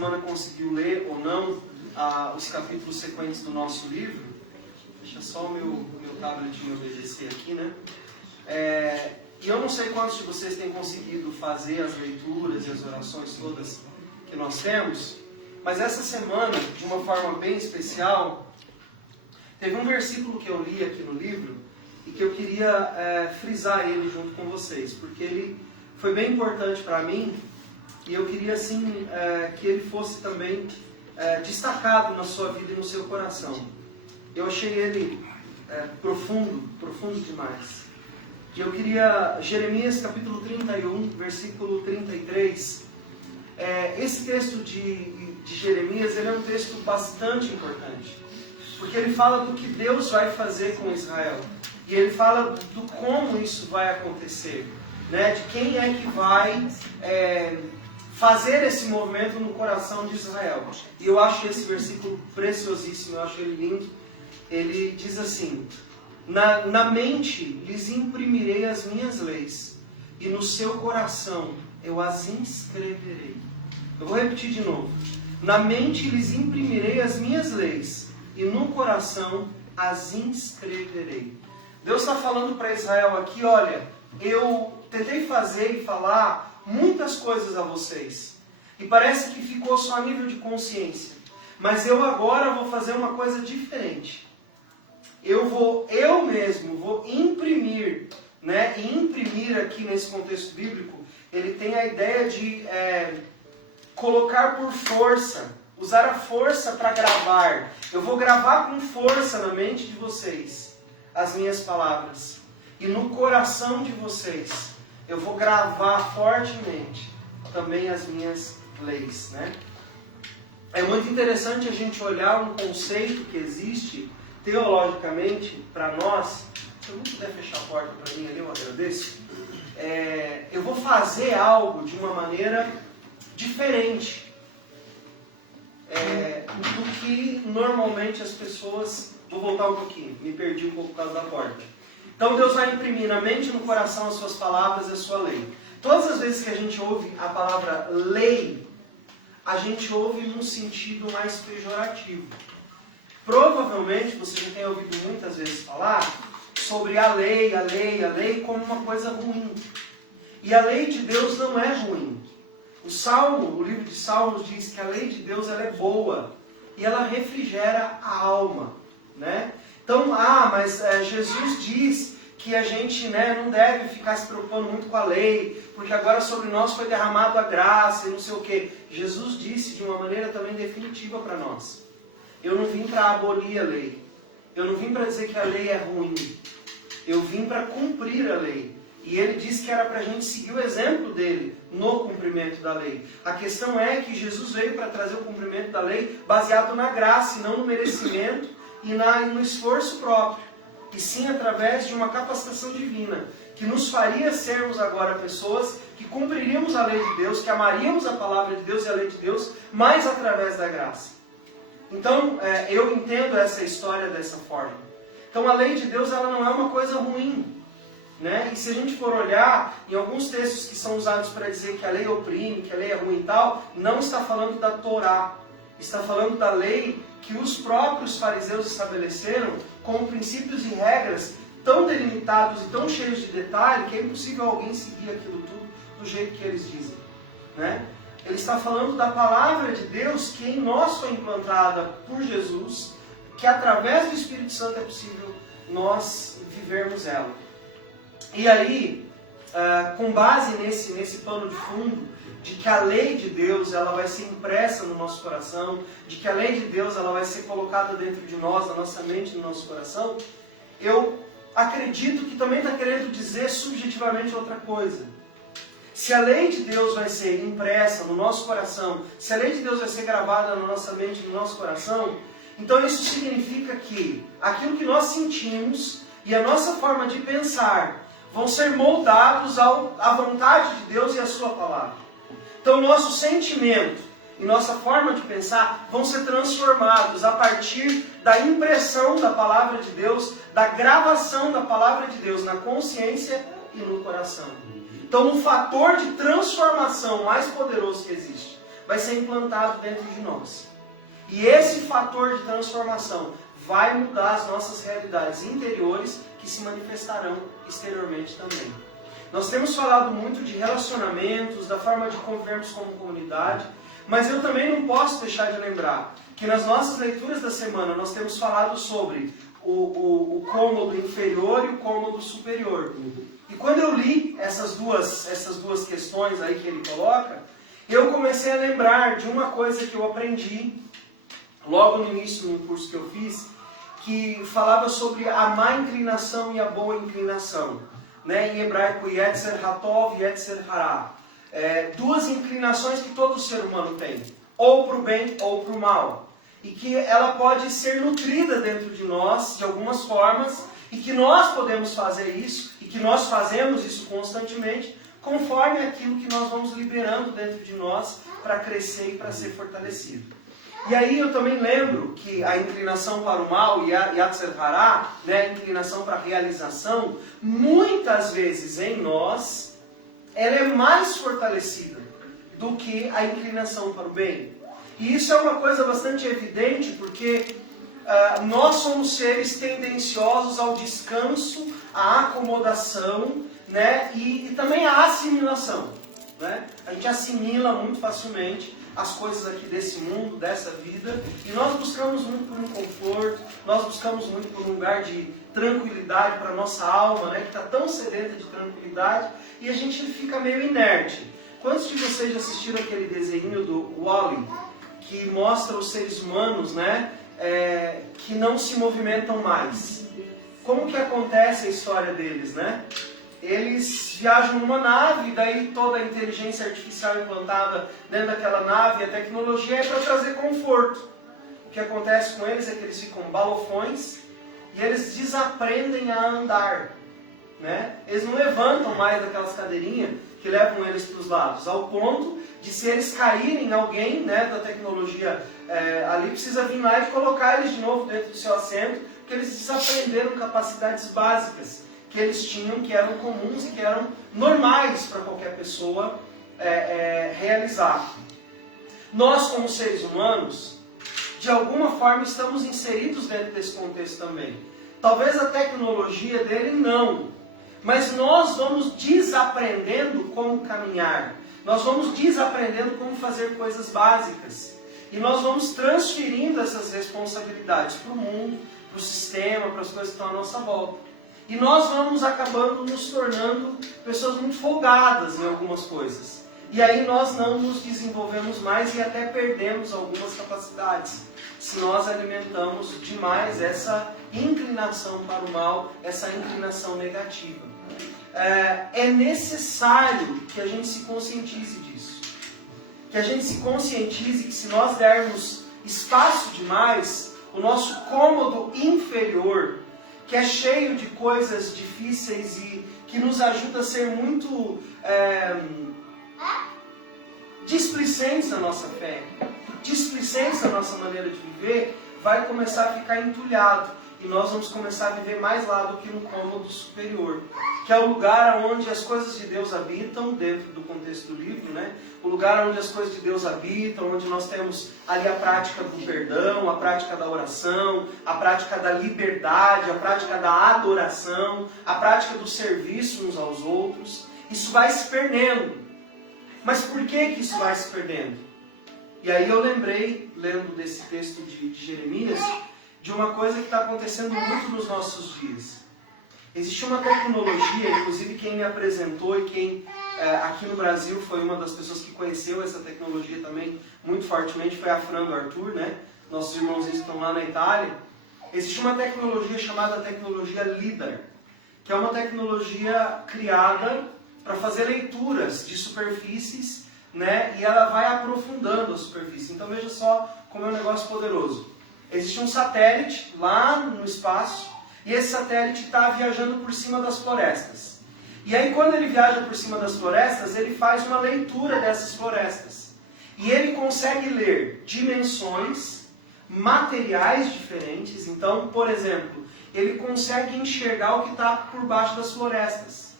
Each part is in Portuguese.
semana conseguiu ler ou não os capítulos sequentes do nosso livro. Deixa só o meu tablet me obedecer aqui, né? E eu não sei quantos de vocês têm conseguido fazer as leituras e as orações todas que nós temos, mas essa semana, de uma forma bem especial, teve um versículo que eu li aqui no livro e que eu queria frisar ele junto com vocês, porque ele foi bem importante para mim e eu queria assim que ele fosse também destacado na sua vida e no seu coração. Eu achei ele profundo demais. E eu queria, Jeremias capítulo 31, versículo 33. Esse texto de Jeremias, ele é um texto bastante importante, porque ele fala do que Deus vai fazer com Israel. E ele fala do como isso vai acontecer, né? De quem é que vai fazer esse movimento no coração de Israel. E eu acho esse versículo preciosíssimo, eu acho ele lindo. Ele diz assim: na mente lhes imprimirei as minhas leis, e no seu coração eu as inscreverei. Eu vou repetir de novo. Na mente lhes imprimirei as minhas leis, e no coração as inscreverei. Deus está falando para Israel aqui: olha, eu tentei fazer e falar muitas coisas a vocês, e parece que ficou só a nível de consciência, mas eu agora vou fazer uma coisa diferente. Eu mesmo vou imprimir, né? E imprimir aqui nesse contexto bíblico, ele tem a ideia de colocar por força, usar a força para gravar. Eu vou gravar com força na mente de vocês as minhas palavras. E no coração de vocês, eu vou gravar fortemente também as minhas leis, né? É muito interessante a gente olhar um conceito que existe teologicamente para nós. Se eu não puder fechar a porta para mim ali, eu agradeço. Eu vou fazer algo de uma maneira diferente do que normalmente as pessoas... Vou voltar um pouquinho, me perdi um pouco por causa da porta. Então Deus vai imprimir na mente e no coração as suas palavras e a sua lei. Todas as vezes que a gente ouve a palavra lei, a gente ouve num sentido mais pejorativo. Provavelmente você já tem ouvido muitas vezes falar sobre a lei como uma coisa ruim. E a lei de Deus não é ruim. O livro de Salmos diz que a lei de Deus ela é boa e ela refrigera a alma, né? Então, mas Jesus diz que a gente, né, não deve ficar se preocupando muito com a lei, porque agora sobre nós foi derramado a graça e não sei o quê. Jesus disse de uma maneira também definitiva para nós: eu não vim para abolir a lei, eu não vim para dizer que a lei é ruim, eu vim para cumprir a lei. E ele disse que era para a gente seguir o exemplo dele no cumprimento da lei. A questão é que Jesus veio para trazer o cumprimento da lei baseado na graça e não no merecimento e no esforço próprio, e sim através de uma capacitação divina, que nos faria sermos agora pessoas que cumpriríamos a lei de Deus, que amaríamos a palavra de Deus e a lei de Deus, mas através da graça. Então, eu entendo essa história dessa forma. Então, a lei de Deus ela não é uma coisa ruim, né? E se a gente for olhar em alguns textos que são usados para dizer que a lei oprime, que a lei é ruim e tal, não está falando da Torá, está falando da lei que os próprios fariseus estabeleceram com princípios e regras tão delimitados e tão cheios de detalhe que é impossível alguém seguir aquilo tudo do jeito que eles dizem, né? Ele está falando da palavra de Deus que em nós foi implantada por Jesus, que através do Espírito Santo é possível nós vivermos ela. E aí, com base nesse pano de fundo, de que a lei de Deus ela vai ser impressa no nosso coração, de que a lei de Deus ela vai ser colocada dentro de nós, na nossa mente, no nosso coração, eu acredito que também está querendo dizer subjetivamente outra coisa. Se a lei de Deus vai ser impressa no nosso coração, se a lei de Deus vai ser gravada na nossa mente, no nosso coração, então isso significa que aquilo que nós sentimos e a nossa forma de pensar vão ser moldados à vontade de Deus e à sua palavra. Então nosso sentimento e nossa forma de pensar vão ser transformados a partir da impressão da palavra de Deus, da gravação da palavra de Deus na consciência e no coração. Então o fator de transformação mais poderoso que existe vai ser implantado dentro de nós. E esse fator de transformação vai mudar as nossas realidades interiores que se manifestarão exteriormente também. Nós temos falado muito de relacionamentos, da forma de convivermos como comunidade, mas eu também não posso deixar de lembrar que nas nossas leituras da semana nós temos falado sobre o cômodo inferior e o cômodo superior. E quando eu li essas duas questões aí que ele coloca, eu comecei a lembrar de uma coisa que eu aprendi logo no início, num curso que eu fiz, que falava sobre a má inclinação e a boa inclinação. Né? Em hebraico, Yetzer Hatov e Yetzer Hara. Duas inclinações que todo ser humano tem, ou para o bem ou para o mal. E que ela pode ser nutrida dentro de nós, de algumas formas, e que nós podemos fazer isso, e que nós fazemos isso constantemente, conforme aquilo que nós vamos liberando dentro de nós para crescer e para ser fortalecido. E aí eu também lembro que a inclinação para o mal, Yetzer Hara, né, a inclinação para a realização, muitas vezes em nós, ela é mais fortalecida do que a inclinação para o bem. E isso é uma coisa bastante evidente, porque nós somos seres tendenciosos ao descanso, à acomodação, né, e também à assimilação. Né? A gente assimila muito facilmente as coisas aqui desse mundo, dessa vida, e nós buscamos muito por um conforto, nós buscamos muito por um lugar de tranquilidade para a nossa alma, né, que está tão sedenta de tranquilidade, e a gente fica meio inerte. Quantos de vocês já assistiram aquele desenho do Wall-E, que mostra os seres humanos, né, que não se movimentam mais? Como que acontece a história deles, né? Eles viajam numa nave, daí toda a inteligência artificial implantada dentro daquela nave, a tecnologia é para trazer conforto. O que acontece com eles é que eles ficam balofões e eles desaprendem a andar. Né? Eles não levantam mais daquelas cadeirinhas que levam eles para os lados, ao ponto de se eles caírem em alguém, né, da tecnologia ali, precisa vir lá e colocar eles de novo dentro do seu assento, porque eles desaprenderam capacidades básicas que eles tinham, que eram comuns e que eram normais para qualquer pessoa realizar. Nós, como seres humanos, de alguma forma estamos inseridos dentro desse contexto também. Talvez a tecnologia dele não, mas nós vamos desaprendendo como caminhar, nós vamos desaprendendo como fazer coisas básicas, e nós vamos transferindo essas responsabilidades para o mundo, para o sistema, para as coisas que estão à nossa volta. E nós vamos acabando nos tornando pessoas muito folgadas em algumas coisas. E aí nós não nos desenvolvemos mais e até perdemos algumas capacidades, se nós alimentamos demais essa inclinação para o mal, essa inclinação negativa. É necessário que a gente se conscientize disso. Que a gente se conscientize que se nós dermos espaço demais, o nosso cômodo inferior, que é cheio de coisas difíceis e que nos ajuda a ser muito displicentes na nossa fé, displicentes na nossa maneira de viver, vai começar a ficar entulhado. E nós vamos começar a viver mais lá do que no cômodo superior, que é o lugar onde as coisas de Deus habitam, dentro do contexto do livro, né? O lugar onde as coisas de Deus habitam, onde nós temos ali a prática do perdão, a prática da oração, a prática da liberdade, a prática da adoração, a prática do serviço uns aos outros. Isso vai se perdendo. Mas por que isso vai se perdendo? E aí eu lembrei, lendo desse texto de Jeremias, de uma coisa que está acontecendo muito nos nossos dias. Existe uma tecnologia, inclusive quem me apresentou e quem aqui no Brasil foi uma das pessoas que conheceu essa tecnologia também muito fortemente, foi a Fran do Arthur, né? Nossos irmãos estão lá na Itália. Existe uma tecnologia chamada tecnologia LIDAR, que é uma tecnologia criada para fazer leituras de superfícies, né? E ela vai aprofundando a superfície. Então veja só como é um negócio poderoso. Existe um satélite lá no espaço, e esse satélite está viajando por cima das florestas. E aí quando ele viaja por cima das florestas, ele faz uma leitura dessas florestas. E ele consegue ler dimensões, materiais diferentes. Então, por exemplo, ele consegue enxergar o que está por baixo das florestas.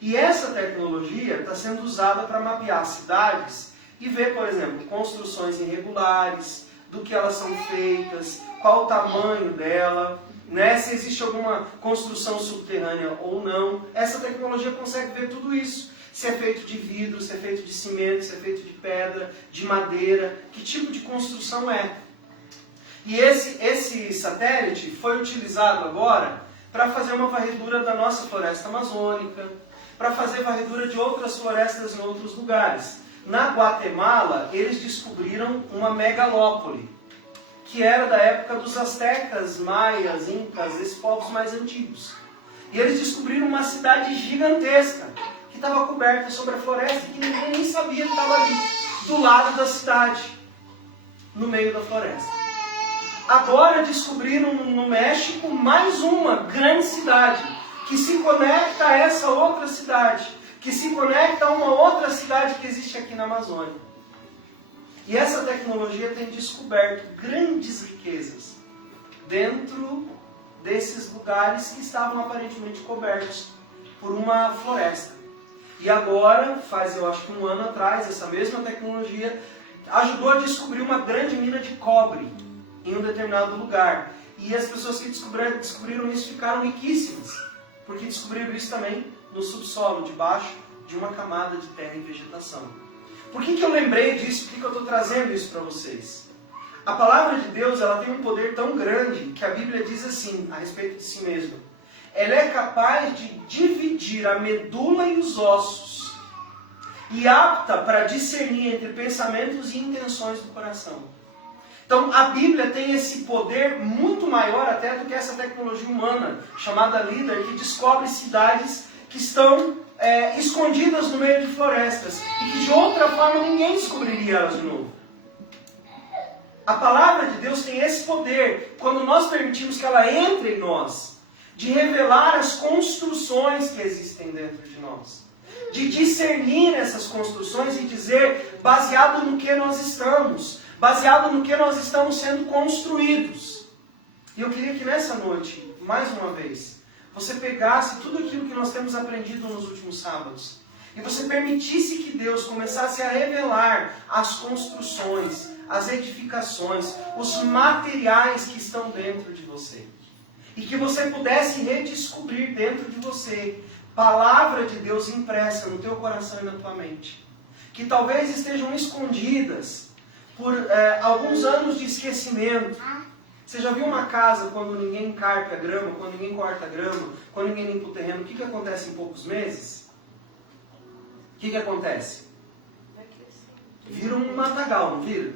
E essa tecnologia está sendo usada para mapear cidades e ver, por exemplo, construções irregulares, do que elas são feitas, qual o tamanho dela, né? Se existe alguma construção subterrânea ou não. Essa tecnologia consegue ver tudo isso. Se é feito de vidro, se é feito de cimento, se é feito de pedra, de madeira, que tipo de construção é. E esse satélite foi utilizado agora para fazer uma varredura da nossa floresta amazônica, para fazer varredura de outras florestas em outros lugares. Na Guatemala, eles descobriram uma megalópole, que era da época dos astecas, maias, incas, esses povos mais antigos. E eles descobriram uma cidade gigantesca, que estava coberta sobre a floresta e que ninguém nem sabia que estava ali, do lado da cidade, no meio da floresta. Agora descobriram no México mais uma grande cidade, que se conecta a essa outra cidade, que se conecta a uma outra cidade que existe aqui na Amazônia. E essa tecnologia tem descoberto grandes riquezas dentro desses lugares que estavam aparentemente cobertos por uma floresta. E agora, faz eu acho que 1 ano atrás, essa mesma tecnologia ajudou a descobrir uma grande mina de cobre em um determinado lugar. E as pessoas que descobriram isso ficaram riquíssimas, porque descobriram isso também no subsolo, debaixo de uma camada de terra e vegetação. Por que eu lembrei disso? Por que eu estou trazendo isso para vocês? A palavra de Deus, ela tem um poder tão grande que a Bíblia diz assim, a respeito de si mesma. Ela é capaz de dividir a medula e os ossos e apta para discernir entre pensamentos e intenções do coração. Então, a Bíblia tem esse poder muito maior até do que essa tecnologia humana, chamada LIDAR, que descobre cidades que estão escondidas no meio de florestas e que de outra forma ninguém descobriria elas de novo. A palavra de Deus tem esse poder, quando nós permitimos que ela entre em nós, de revelar as construções que existem dentro de nós, de discernir essas construções e dizer, baseado no que nós estamos, baseado no que nós estamos sendo construídos. E eu queria que nessa noite, mais uma vez, você pegasse tudo aquilo que nós temos aprendido nos últimos sábados e você permitisse que Deus começasse a revelar as construções, as edificações, os materiais que estão dentro de você. E que você pudesse redescobrir dentro de você palavra de Deus impressa no teu coração e na tua mente. Que talvez estejam escondidas por alguns anos de esquecimento. Você já viu uma casa quando ninguém encarpe a grama, quando ninguém corta a grama, quando ninguém limpa o terreno? O que acontece em poucos meses? O que acontece? Vira um matagal, não vira?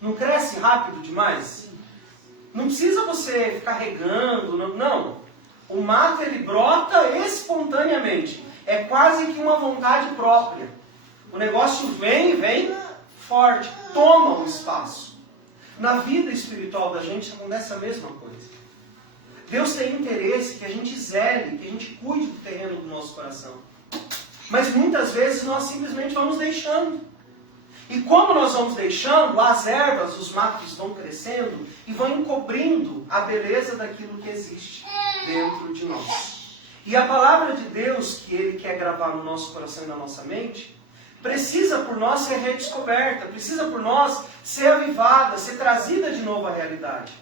Não cresce rápido demais? Não precisa você ficar regando, não. O mato ele brota espontaneamente. É quase que uma vontade própria. O negócio vem forte, toma o espaço. Na vida espiritual da gente acontece a mesma coisa. Deus tem interesse que a gente zele, que a gente cuide do terreno do nosso coração. Mas muitas vezes nós simplesmente vamos deixando. E como nós vamos deixando, as ervas, os matos vão crescendo e vão encobrindo a beleza daquilo que existe dentro de nós. E a palavra de Deus que Ele quer gravar no nosso coração e na nossa mente, precisa por nós ser redescoberta, precisa por nós ser avivada, ser trazida de novo à realidade.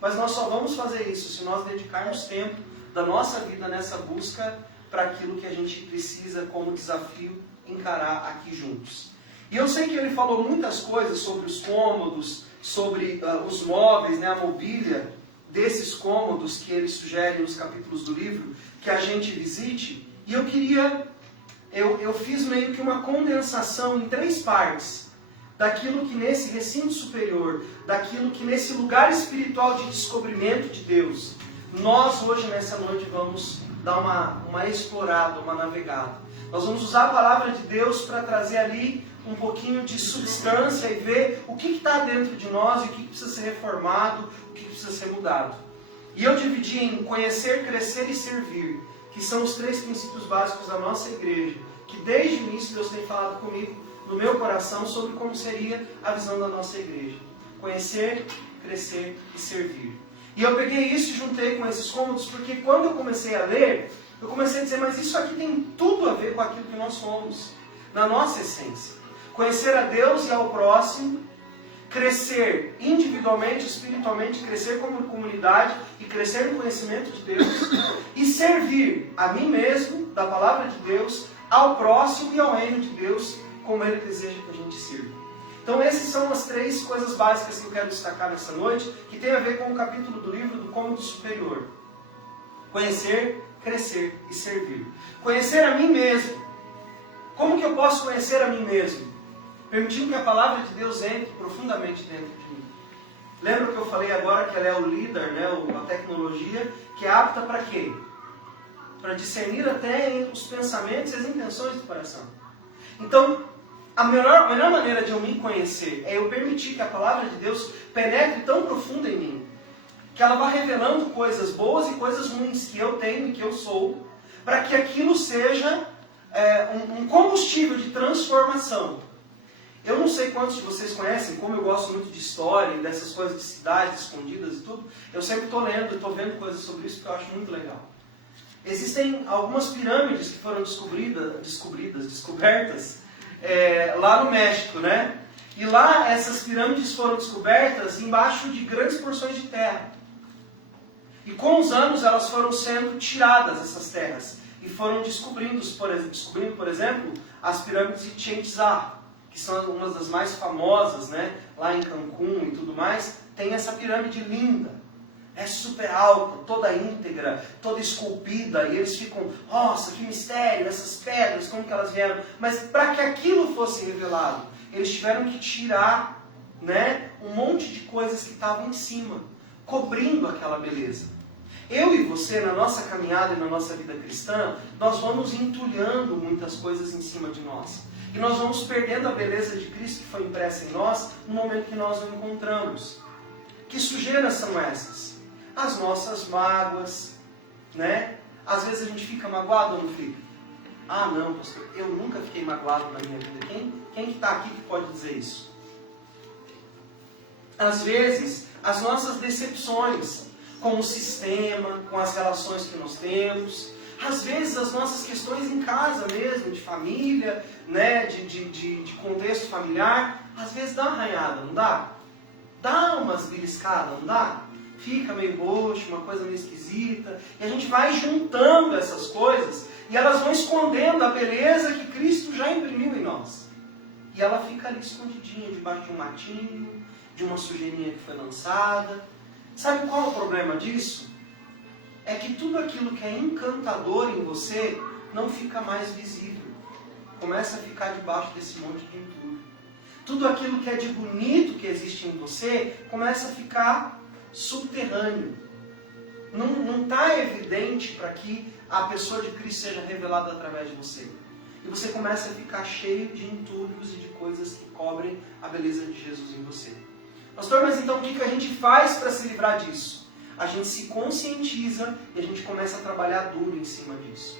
Mas nós só vamos fazer isso se nós dedicarmos tempo da nossa vida nessa busca para aquilo que a gente precisa como desafio encarar aqui juntos. E eu sei que ele falou muitas coisas sobre os cômodos, sobre os móveis, né, a mobília desses cômodos que ele sugere nos capítulos do livro, que a gente visite. E eu queria... Eu fiz meio que uma condensação em 3 partes daquilo que nesse recinto superior, daquilo que nesse lugar espiritual de descobrimento de Deus, nós hoje nessa noite vamos dar uma explorada, uma navegada. Nós vamos usar a palavra de Deus para trazer ali um pouquinho de substância e ver o que está dentro de nós e o que precisa ser reformado, o que precisa ser mudado. E eu dividi em conhecer, crescer e servir, que são os 3 princípios básicos da nossa igreja, que desde o início Deus tem falado comigo, no meu coração, sobre como seria a visão da nossa igreja. Conhecer, crescer e servir. E eu peguei isso e juntei com esses cômodos, porque quando eu comecei a ler, eu comecei a dizer, mas isso aqui tem tudo a ver com aquilo que nós somos, na nossa essência. Conhecer a Deus e ao próximo, crescer individualmente, espiritualmente, crescer como comunidade e crescer no conhecimento de Deus e servir a mim mesmo, da palavra de Deus, ao próximo e ao reino de Deus, como Ele deseja que a gente sirva. Então essas são as 3 coisas básicas que eu quero destacar nessa noite, que tem a ver com o capítulo do livro do Cômodo Superior. Conhecer, crescer e servir. Conhecer a mim mesmo. Como que eu posso conhecer a mim mesmo? Permitindo que a palavra de Deus entre profundamente dentro de mim. Lembra que eu falei agora que ela é o líder, né, a tecnologia, que é apta para quê? Para discernir até os pensamentos e as intenções do coração. Então, a melhor maneira de eu me conhecer é eu permitir que a palavra de Deus penetre tão profundo em mim, que ela vá revelando coisas boas e coisas ruins que eu tenho e que eu sou, para que aquilo seja um combustível de transformação. Eu não sei quantos de vocês conhecem, como eu gosto muito de história e dessas coisas de cidades escondidas e tudo, eu sempre estou lendo e estou vendo coisas sobre isso que eu acho muito legal. Existem algumas pirâmides que foram descobertas lá no México, né? E lá essas pirâmides foram descobertas embaixo de grandes porções de terra. E com os anos elas foram sendo tiradas, essas terras, e foram descobrindo, por exemplo, as pirâmides de Chichén Itzá, que são uma das mais famosas, né? Lá em Cancún e tudo mais, tem essa pirâmide linda. É super alta, toda íntegra, toda esculpida, e eles ficam, nossa, que mistério, essas pedras, como que elas vieram? Mas para que aquilo fosse revelado, eles tiveram que tirar, né, um monte de coisas que estavam em cima, cobrindo aquela beleza. Eu e você, na nossa caminhada e na nossa vida cristã, nós vamos entulhando muitas coisas em cima de nós. E nós vamos perdendo a beleza de Cristo que foi impressa em nós no momento que nós o encontramos. Que sujeiras são essas? As nossas mágoas, né? Às vezes a gente fica magoado ou não fica? Ah, não, pastor, eu nunca fiquei magoado na minha vida. Quem que está aqui que pode dizer isso? Às vezes, as nossas decepções com o sistema, com as relações que nós temos. Às vezes, as nossas questões em casa mesmo, de família, né? de contexto familiar. Às vezes dá uma arranhada, não dá? Dá umas beliscadas, não dá? Fica meio roxo, uma coisa meio esquisita. E a gente vai juntando essas coisas e elas vão escondendo a beleza que Cristo já imprimiu em nós. E ela fica ali escondidinha, debaixo de um matinho, de uma sujeirinha que foi lançada. Sabe qual é o problema disso? É que tudo aquilo que é encantador em você não fica mais visível. Começa a ficar debaixo desse monte de entulho. Tudo aquilo que é de bonito que existe em você começa a ficar subterrâneo. Não está evidente para que a pessoa de Cristo seja revelada através de você. E você começa a ficar cheio de entulhos e de coisas que cobrem a beleza de Jesus em você. Pastor, mas então o que a gente faz para se livrar disso? A gente se conscientiza e a gente começa a trabalhar duro em cima disso.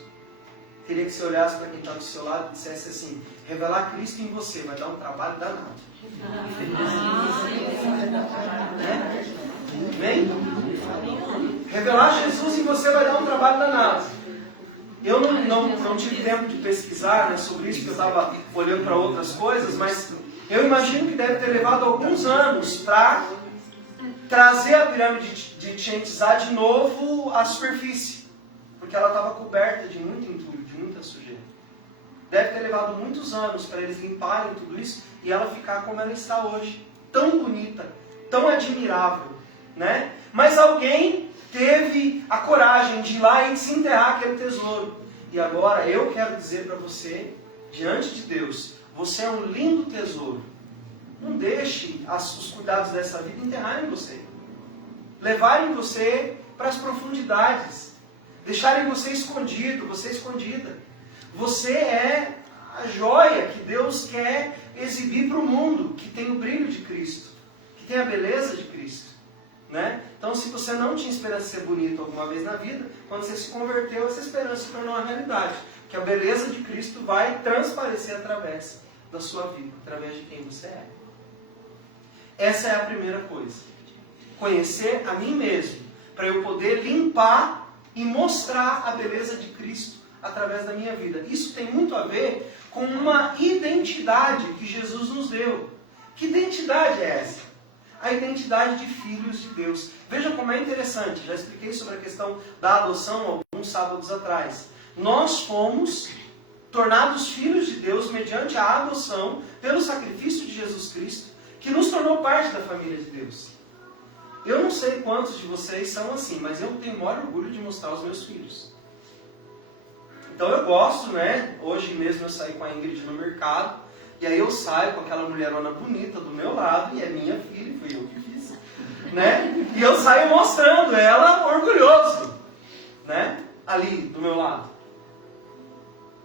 Queria que você olhasse para quem está do seu lado e dissesse assim: revelar Cristo em você vai dar um trabalho danado. Vem? Revelar Jesus em você vai dar um trabalho danado. Eu não tive tempo de pesquisar, né, sobre isso, porque eu estava olhando para outras coisas, mas eu imagino que deve ter levado alguns anos para trazer a pirâmide de Chichén Itzá de novo à superfície, porque ela estava coberta de muito entulho, de muita sujeira. Deve ter levado muitos anos para eles limparem tudo isso e ela ficar como ela está hoje, tão bonita, tão admirável, né? Mas alguém teve a coragem de ir lá e desenterrar aquele tesouro. E agora eu quero dizer para você, diante de Deus, você é um lindo tesouro. Não deixe os cuidados dessa vida enterrarem você. Levarem você para as profundidades. Deixarem você escondido, você escondida. Você é a joia que Deus quer exibir para o mundo, que tem o brilho de Cristo, que tem a beleza de Cristo. Né? Então, se você não tinha esperança de ser bonito alguma vez na vida, quando você se converteu, essa esperança se tornou uma realidade. Que a beleza de Cristo vai transparecer através da sua vida, através de quem você é. Essa é a primeira coisa. Conhecer a mim mesmo, para eu poder limpar e mostrar a beleza de Cristo através da minha vida. Isso tem muito a ver com uma identidade que Jesus nos deu. Que identidade é essa? A identidade de filhos de Deus. Veja como é interessante, já expliquei sobre a questão da adoção alguns sábados atrás. Nós fomos tornados filhos de Deus mediante a adoção pelo sacrifício de Jesus Cristo, que nos tornou parte da família de Deus. Eu não sei quantos de vocês são assim, mas eu tenho o maior orgulho de mostrar aos meus filhos. Então eu gosto, né? Hoje mesmo eu saí com a Ingrid no mercado, e aí eu saio com aquela mulherona bonita do meu lado, e é minha filha, fui eu que fiz, né? E eu saio mostrando ela orgulhoso, né? Ali do meu lado.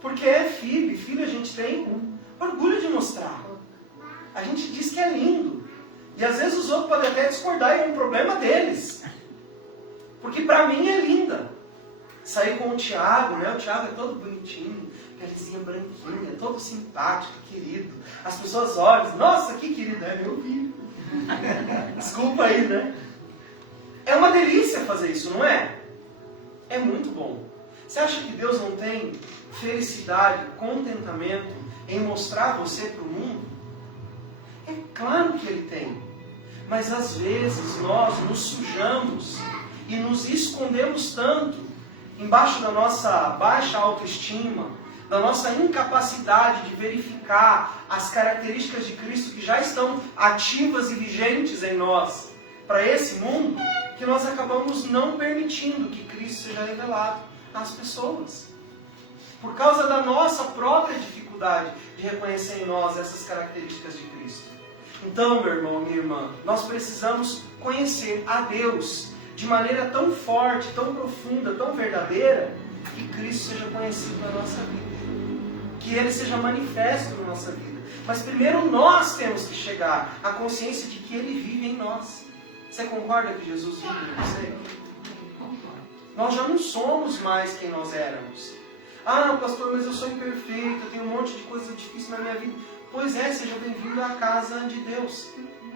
Porque é filho, e filho a gente tem orgulho de mostrar. A gente diz que é lindo. E às vezes os outros podem até discordar, e é um problema deles. Porque para mim é linda. Saí com o Tiago, né? O Tiago é todo bonitinho, pelezinha branquinha, todo simpático, querido. As pessoas olham, nossa, que querido, é meu filho. Desculpa aí, né? É uma delícia fazer isso, não é? É muito bom. Você acha que Deus não tem felicidade, contentamento em mostrar você para o mundo? É claro que Ele tem. Mas às vezes nós nos sujamos e nos escondemos tanto embaixo da nossa baixa autoestima, da nossa incapacidade de verificar as características de Cristo que já estão ativas e vigentes em nós para esse mundo, que nós acabamos não permitindo que Cristo seja revelado às pessoas. Por causa da nossa própria dificuldade de reconhecer em nós essas características de Cristo. Então, meu irmão, minha irmã, nós precisamos conhecer a Deus de maneira tão forte, tão profunda, tão verdadeira, que Cristo seja conhecido na nossa vida. Que Ele seja manifesto na nossa vida. Mas primeiro nós temos que chegar à consciência de que Ele vive em nós. Você concorda que Jesus vive em você? Nós já não somos mais quem nós éramos. Ah, pastor, mas eu sou imperfeito, eu tenho um monte de coisa difícil na minha vida. Pois é, seja bem-vindo à casa de Deus.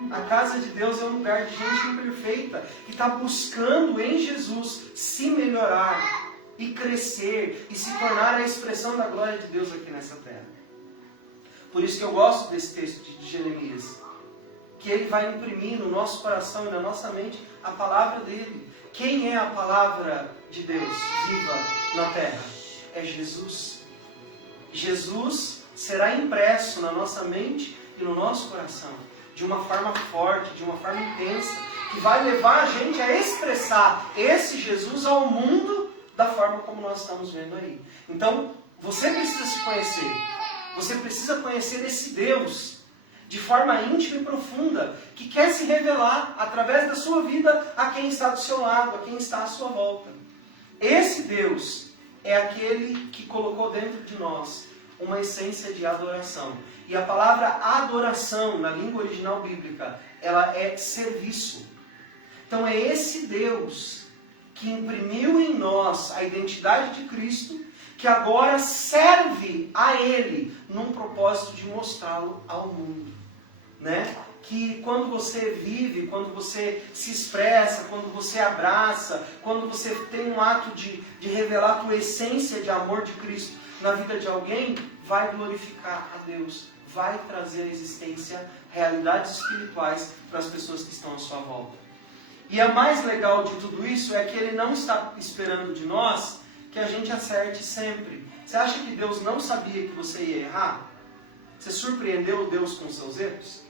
A casa de Deus é um lugar de gente imperfeita, que está buscando em Jesus se melhorar e crescer e se tornar a expressão da glória de Deus aqui nessa terra. Por isso que eu gosto desse texto de Jeremias, que ele vai imprimir no nosso coração e na nossa mente a palavra dele. Quem é a palavra de Deus viva na terra? É Jesus. Jesus será impresso na nossa mente e no nosso coração de uma forma forte, de uma forma intensa, que vai levar a gente a expressar esse Jesus ao mundo da forma como nós estamos vendo aí. Então, você precisa se conhecer. Você precisa conhecer esse Deus de forma íntima e profunda, que quer se revelar através da sua vida a quem está do seu lado, a quem está à sua volta. Esse Deus é aquele que colocou dentro de nós uma essência de adoração. E a palavra adoração, na língua original bíblica, ela é serviço. Então é esse Deus que imprimiu em nós a identidade de Cristo, que agora serve a Ele num propósito de mostrá-lo ao mundo. Né? Que quando você vive, quando você se expressa, quando você abraça, quando você tem um ato de revelar a tua essência de amor de Cristo na vida de alguém, vai glorificar a Deus, vai trazer à existência realidades espirituais para as pessoas que estão à sua volta. E a mais legal de tudo isso é que Ele não está esperando de nós que a gente acerte sempre. Você acha que Deus não sabia que você ia errar? Você surpreendeu Deus com seus erros?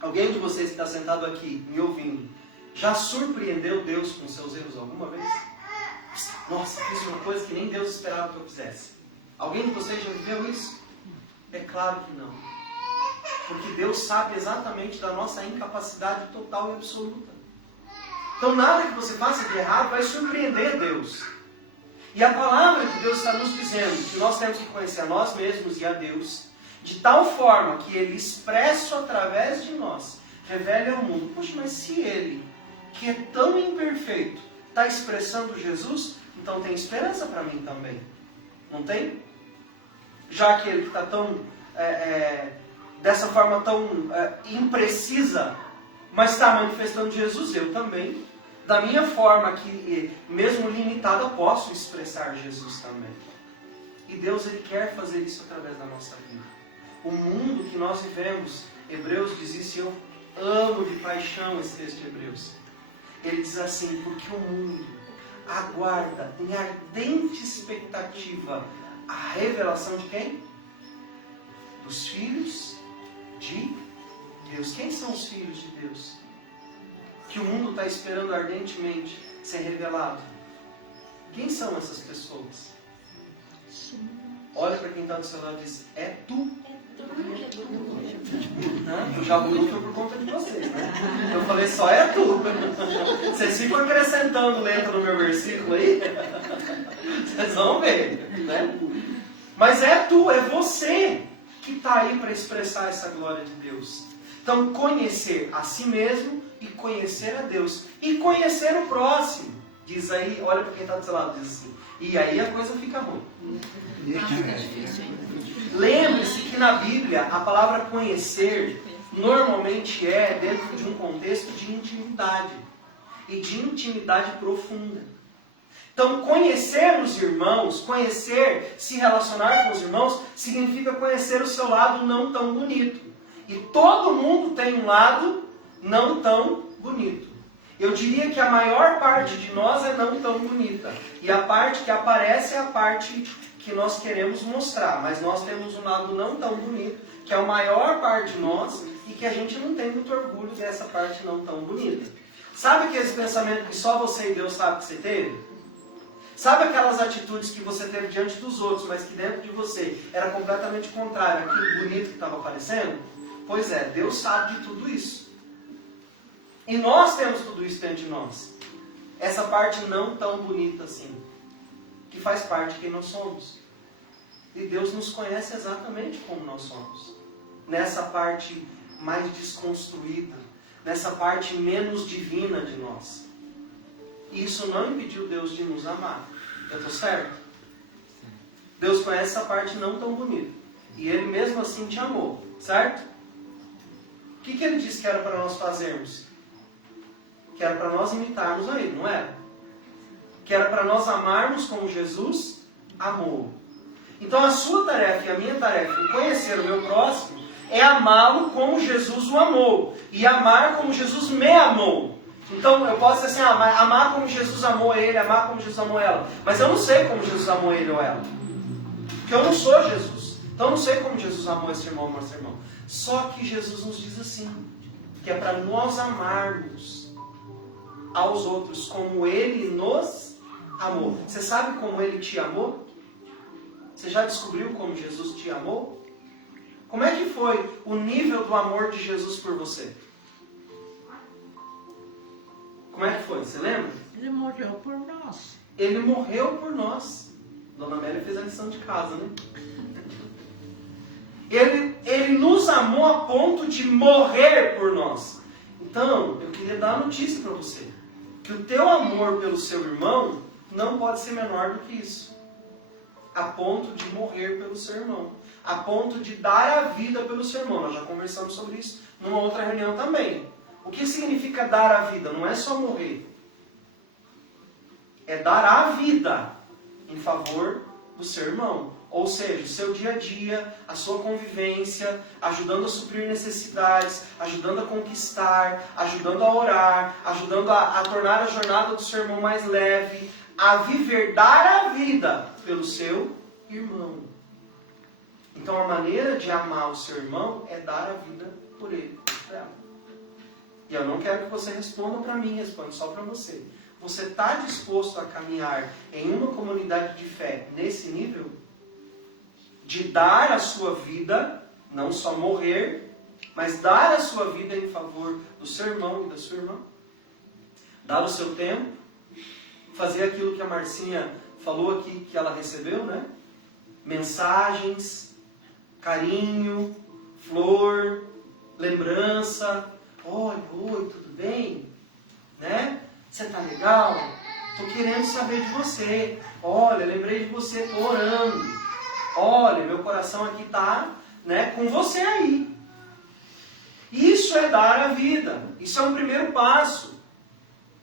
Alguém de vocês que está sentado aqui, me ouvindo, já surpreendeu Deus com seus erros alguma vez? Nossa, fiz uma coisa que nem Deus esperava que eu fizesse. Alguém de vocês já viveu isso? É claro que não. Porque Deus sabe exatamente da nossa incapacidade total e absoluta. Então nada que você faça de errado vai surpreender Deus. E a palavra que Deus está nos dizendo, que nós temos que conhecer a nós mesmos e a Deus, de tal forma que Ele, expresso através de nós, revele ao mundo. Poxa, mas se Ele, que é tão imperfeito, está expressando Jesus, então tem esperança para mim também. Não tem? Já que Ele está tão, dessa forma tão imprecisa, mas está manifestando Jesus, eu também, da minha forma que, mesmo limitada, posso expressar Jesus também. E Deus, Ele quer fazer isso através da nossa vida. O mundo que nós vivemos, Hebreus diz isso, e eu amo de paixão esse texto de Hebreus. Ele diz assim, porque o mundo aguarda em ardente expectativa a revelação de quem? Dos filhos de Deus. Quem são os filhos de Deus? Que o mundo está esperando ardentemente ser revelado. Quem são essas pessoas? Olha para quem está do seu lado e diz, é tu. O Jabu foi por conta de vocês, né? Eu falei só é tu. Vocês ficam acrescentando letra no meu versículo aí. Vocês vão ver, né? Mas é tu, é você que está aí para expressar essa glória de Deus. Então, conhecer a si mesmo e conhecer a Deus. E conhecer o próximo. Diz aí, olha para quem está do seu lado, diz assim. E aí a coisa fica ruim. Lembre-se que na Bíblia a palavra conhecer normalmente é dentro de um contexto de intimidade. E de intimidade profunda. Então, conhecer os irmãos, conhecer, se relacionar com os irmãos, significa conhecer o seu lado não tão bonito. E todo mundo tem um lado não tão bonito. Eu diria que a maior parte de nós é não tão bonita. E a parte que aparece é a parte que nós queremos mostrar. Mas nós temos um lado não tão bonito, que é a maior parte de nós, e que a gente não tem muito orgulho dessa parte não tão bonita. Sabe aquele pensamento que só você e Deus sabe que você teve? Sabe aquelas atitudes que você teve diante dos outros, mas que dentro de você era completamente contrário àquilo bonito que estava aparecendo? Pois é, Deus sabe de tudo isso. E nós temos tudo isso dentro de nós. Essa parte não tão bonita assim, que faz parte de quem nós somos. E Deus nos conhece exatamente como nós somos. Nessa parte mais desconstruída, nessa parte menos divina de nós. E isso não impediu Deus de nos amar. Eu estou certo? Deus conhece essa parte não tão bonita. E Ele mesmo assim te amou. Certo? O que Ele disse que era para nós fazermos? Que era para nós imitarmos a Ele, não era? Que era para nós amarmos como Jesus amou. Então a sua tarefa e a minha tarefa em conhecer o meu próximo é amá-lo como Jesus o amou. E amar como Jesus me amou. Então eu posso dizer assim, amar como Jesus amou ele, amar como Jesus amou ela. Mas eu não sei como Jesus amou ele ou ela. Porque eu não sou Jesus. Então eu não sei como Jesus amou esse irmão ou esse irmão. Só que Jesus nos diz assim, que é para nós amarmos aos outros como Ele nos amou. Você sabe como Ele te amou? Você já descobriu como Jesus te amou? Como é que foi o nível do amor de Jesus por você? Como é que foi? Você lembra? Ele morreu por nós. Ele morreu por nós. Dona Amélia fez a lição de casa, né? Ele nos amou a ponto de morrer por nós. Então, eu queria dar a notícia para você. Que o teu amor pelo seu irmão não pode ser menor do que isso. A ponto de morrer pelo seu irmão. A ponto de dar a vida pelo seu irmão. Nós já conversamos sobre isso numa outra reunião também. O que significa dar a vida? Não é só morrer. É dar a vida em favor do seu irmão. Ou seja, o seu dia a dia, a sua convivência, ajudando a suprir necessidades, ajudando a conquistar, ajudando a orar, ajudando a tornar a jornada do seu irmão mais leve, a viver, dar a vida pelo seu irmão. Então a maneira de amar o seu irmão é dar a vida por ele, por ela. E eu não quero que você responda para mim, responda só para você. Você está disposto a caminhar em uma comunidade de fé nesse nível? De dar a sua vida, não só morrer, mas dar a sua vida em favor do seu irmão e da sua irmã. Dar o seu tempo, fazer aquilo que a Marcinha falou aqui, que ela recebeu, né? Mensagens, carinho, flor, lembrança. Oi, tudo bem? Né? Você tá legal? Tô querendo saber de você. Olha, lembrei de você, tô orando. Olha, meu coração aqui está, né, com você aí. Isso é dar a vida. Isso é um primeiro passo.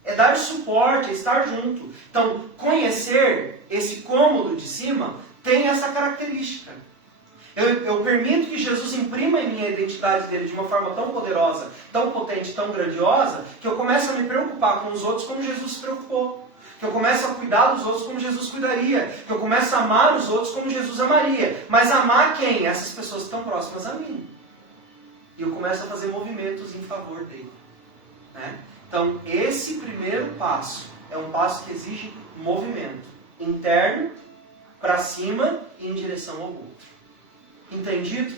É dar suporte, é estar junto. Então, conhecer esse cômodo de cima tem essa característica. Eu permito que Jesus imprima em mim a identidade dele de uma forma tão poderosa, tão potente, tão grandiosa, que eu começo a me preocupar com os outros como Jesus se preocupou. Que eu começo a cuidar dos outros como Jesus cuidaria. Que eu começo a amar os outros como Jesus amaria. Mas amar quem? Essas pessoas que estão próximas a mim. E eu começo a fazer movimentos em favor dele. Né? Então, esse primeiro passo é um passo que exige movimento interno, para cima e em direção ao outro. Entendido?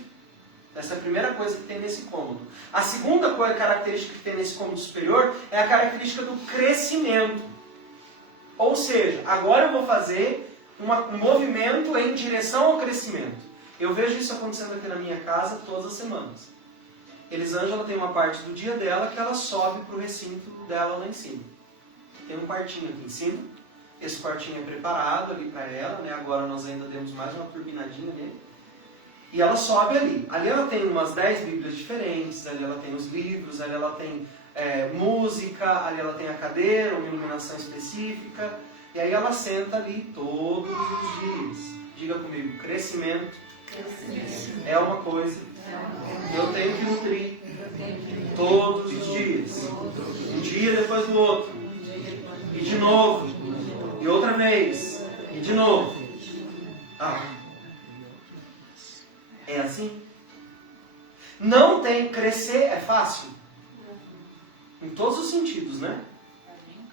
Essa é a primeira coisa que tem nesse cômodo. A segunda característica que tem nesse cômodo superior é a característica do crescimento. Ou seja, agora eu vou fazer um movimento em direção ao crescimento. Eu vejo isso acontecendo aqui na minha casa todas as semanas. Elisângela tem uma parte do dia dela que ela sobe para o recinto dela lá em cima. Tem um quartinho aqui em cima. Esse quartinho é preparado ali para ela, né? Agora nós ainda demos mais uma turbinadinha nele. E ela sobe ali. Ali ela tem umas 10 bíblias diferentes, ali ela tem os livros, ali ela tem música, ali ela tem a cadeira, uma iluminação específica. E aí ela senta ali todos os dias. Diga comigo, crescimento é uma coisa que eu tenho que nutrir todos os dias. Um dia depois do outro. E de novo. E outra vez. E de novo. É assim? Não tem crescer, é fácil? Em todos os sentidos, né?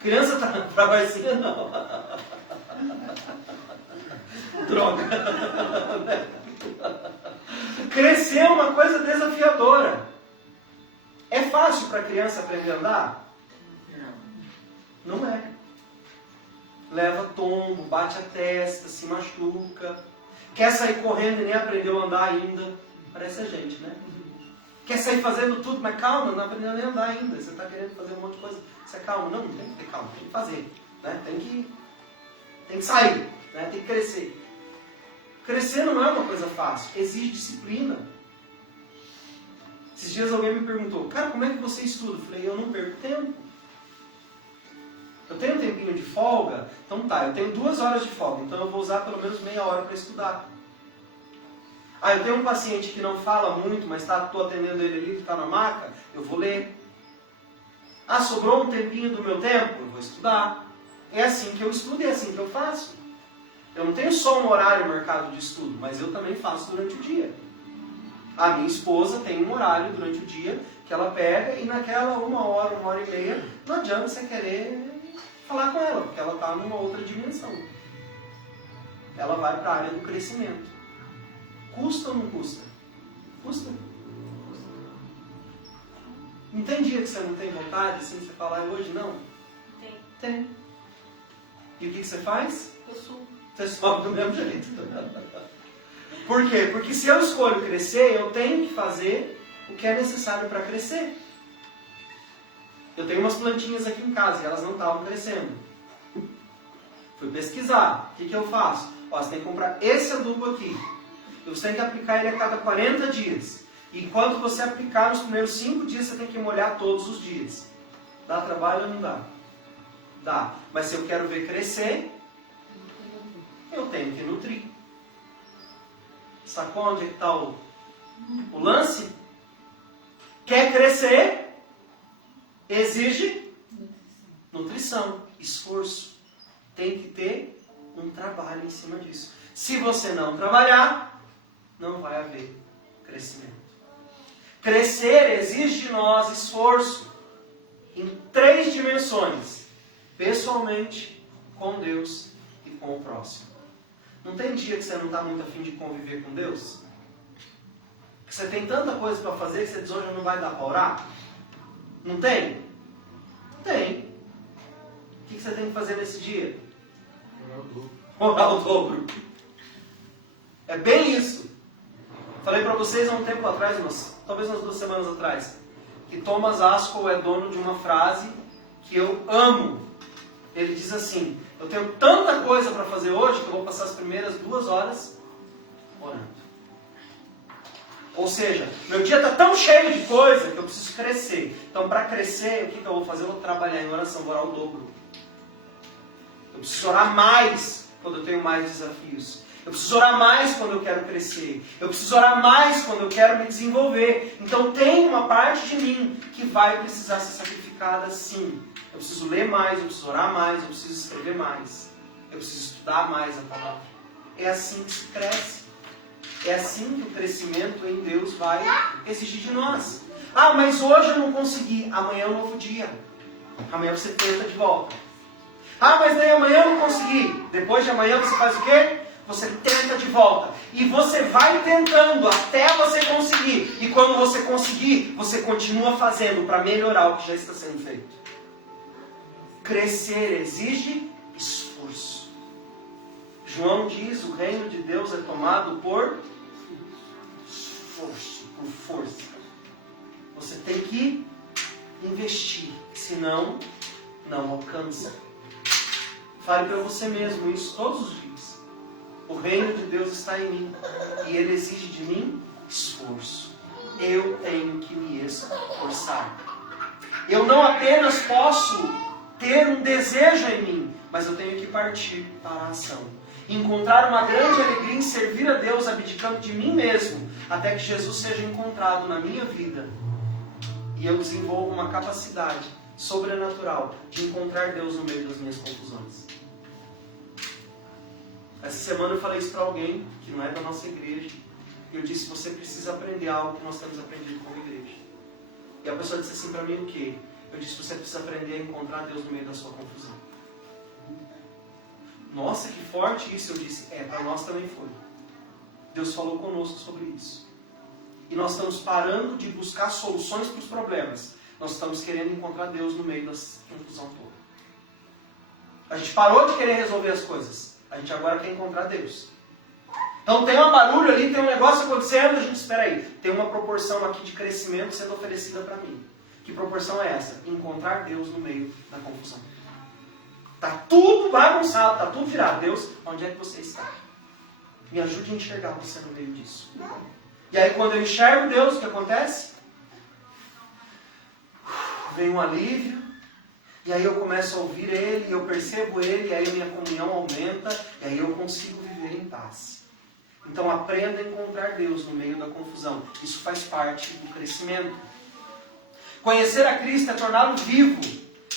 Criança tá pra Marcinha, não. Droga. Crescer é uma coisa desafiadora. É fácil para a criança aprender a andar? Não é. Leva tombo, bate a testa, se machuca. Quer sair correndo e nem aprendeu a andar ainda. Parece a gente, né? Quer sair fazendo tudo, mas calma, não aprendeu nem a andar ainda. Você está querendo fazer um monte de coisa. Você é calmo. Não tem que ter calma, tem que fazer. Né? Tem que sair, né? Tem que crescer. Crescer não é uma coisa fácil, exige disciplina. Esses dias alguém me perguntou, cara, como é que você estuda? Eu falei, eu não perco tempo. Eu tenho um tempinho de folga, então tá, eu tenho 2 horas de folga, então eu vou usar pelo menos meia hora para estudar. Eu tenho um paciente que não fala muito, mas estou atendendo ele ali, que está na maca, eu vou ler. Sobrou um tempinho do meu tempo? Eu vou estudar. É assim que eu estudo e é assim que eu faço. Eu não tenho só um horário marcado de estudo, mas eu também faço durante o dia. A minha esposa tem um horário durante o dia que ela pega e naquela 1 hora, 1h30, não adianta você querer falar com ela, porque ela está numa outra dimensão. Ela vai para a área do crescimento. Custa ou não custa? Custa. Não tem dia que você não tem vontade, assim, você fala, hoje não? Tem. E o que você faz? Eu subo. Você sobe do mesmo jeito. Por quê? Porque se eu escolho crescer, eu tenho que fazer o que é necessário para crescer. Eu tenho umas plantinhas aqui em casa e elas não estavam crescendo. Fui pesquisar. O que eu faço? Você tem que comprar esse adubo aqui. E você tem que aplicar ele a cada 40 dias. E enquanto você aplicar nos primeiros 5 dias, você tem que molhar todos os dias. Dá trabalho ou não dá? Dá. Mas se eu quero ver crescer, eu tenho que nutrir. Sacou onde está o lance? Quer crescer? Exige nutrição, esforço. Tem que ter um trabalho em cima disso. Se você não trabalhar, não vai haver crescimento. Crescer exige de nós esforço em 3 dimensões. Pessoalmente, com Deus e com o próximo. Não tem dia que você não está muito afim de conviver com Deus? Que você tem tanta coisa para fazer que você diz, hoje não vai dar para orar? Não tem? Tem. O que você tem que fazer nesse dia? Orar o dobro. É bem isso. Falei para vocês há um tempo atrás, talvez umas 2 semanas atrás, que Thomas Askell é dono de uma frase que eu amo. Ele diz assim, eu tenho tanta coisa para fazer hoje que eu vou passar as primeiras 2 horas orando. Ou seja, meu dia está tão cheio de coisa que eu preciso crescer. Então, para crescer, o que eu vou fazer? Eu vou trabalhar em oração, vou orar o dobro. Eu preciso orar mais quando eu tenho mais desafios. Eu preciso orar mais quando eu quero crescer. Eu preciso orar mais quando eu quero me desenvolver. Então tem uma parte de mim que vai precisar ser sacrificada, sim. Eu preciso ler mais, eu preciso orar mais, eu preciso escrever mais. Eu preciso estudar mais a palavra. É assim que se cresce. É assim que o crescimento em Deus vai exigir de nós. Ah, mas hoje eu não consegui. Amanhã é um novo dia. Amanhã você tenta de volta. Ah, mas daí amanhã eu não consegui. Depois de amanhã você faz o quê? Você tenta de volta. E você vai tentando até você conseguir. E quando você conseguir, você continua fazendo para melhorar o que já está sendo feito. Crescer exige esforço. João diz, o reino de Deus é tomado por esforço, por força. Você tem que investir, senão não alcança. Fale para você mesmo isso todos os dias. O reino de Deus está em mim e ele exige de mim esforço. Eu tenho que me esforçar. Eu não apenas posso ter um desejo em mim, mas eu tenho que partir para a ação. Encontrar uma grande alegria em servir a Deus, abdicando de mim mesmo, até que Jesus seja encontrado na minha vida. E eu desenvolvo uma capacidade sobrenatural de encontrar Deus no meio das minhas confusões. Essa semana eu falei isso para alguém que não é da nossa igreja. E eu disse, você precisa aprender algo que nós temos aprendido como igreja. E a pessoa disse assim para mim, o quê? Eu disse, você precisa aprender a encontrar Deus no meio da sua confusão. Nossa, que forte isso. Eu disse, para nós também foi. Deus falou conosco sobre isso. E nós estamos parando de buscar soluções para os problemas. Nós estamos querendo encontrar Deus no meio da confusão toda. A gente parou de querer resolver as coisas. A gente agora quer encontrar Deus. Então tem um barulho ali, tem um negócio acontecendo, a gente, espera aí, tem uma proporção aqui de crescimento sendo oferecida para mim. Que proporção é essa? Encontrar Deus no meio da confusão. Está tudo bagunçado, está tudo virado. Deus, onde é que você está? Me ajude a enxergar você no meio disso. E aí quando eu enxergo Deus, o que acontece? Vem um alívio, e aí eu começo a ouvir Ele, eu percebo Ele, e aí a minha comunhão aumenta, e aí eu consigo viver em paz. Então aprenda a encontrar Deus no meio da confusão. Isso faz parte do crescimento. Conhecer a Cristo é torná-lo vivo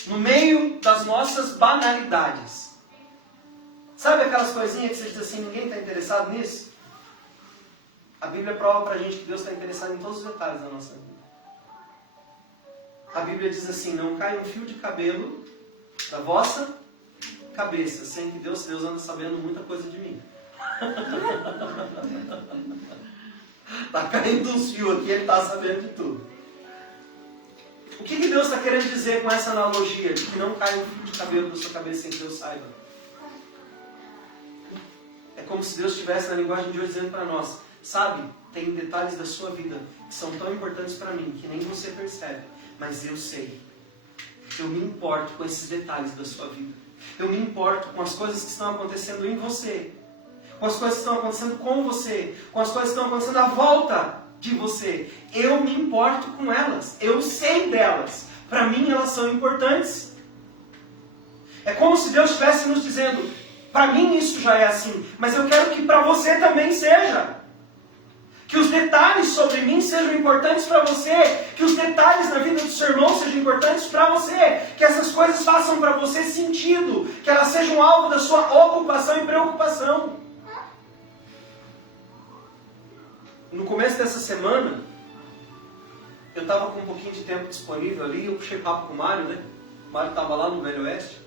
no meio das nossas banalidades. Sabe aquelas coisinhas que você diz assim, ninguém está interessado nisso? A Bíblia prova para a gente que Deus está interessado em todos os detalhes da nossa vida. A Bíblia diz assim, não cai um fio de cabelo da vossa cabeça, sem que Deus anda sabendo muita coisa de mim. Está caindo uns fios aqui, Ele está sabendo de tudo. O que Deus está querendo dizer com essa analogia de que não cai um fio de cabelo da sua cabeça sem que Deus saiba? É como se Deus estivesse na linguagem de hoje dizendo para nós, sabe, tem detalhes da sua vida que são tão importantes para mim que nem você percebe, mas eu sei. Eu me importo com esses detalhes da sua vida. Eu me importo com as coisas que estão acontecendo em você, com as coisas que estão acontecendo com você, com as coisas que estão acontecendo à volta de você. Eu me importo com elas. Eu sei delas. Para mim elas são importantes. É como se Deus estivesse nos dizendo, para mim isso já é assim, mas eu quero que para você também seja. Que os detalhes sobre mim sejam importantes para você. Que os detalhes na vida do seu irmão sejam importantes para você. Que essas coisas façam para você sentido. Que elas sejam alvo da sua ocupação e preocupação. No começo dessa semana, eu estava com um pouquinho de tempo disponível ali, eu puxei papo com o Mário, né? O Mário estava lá no Velho Oeste.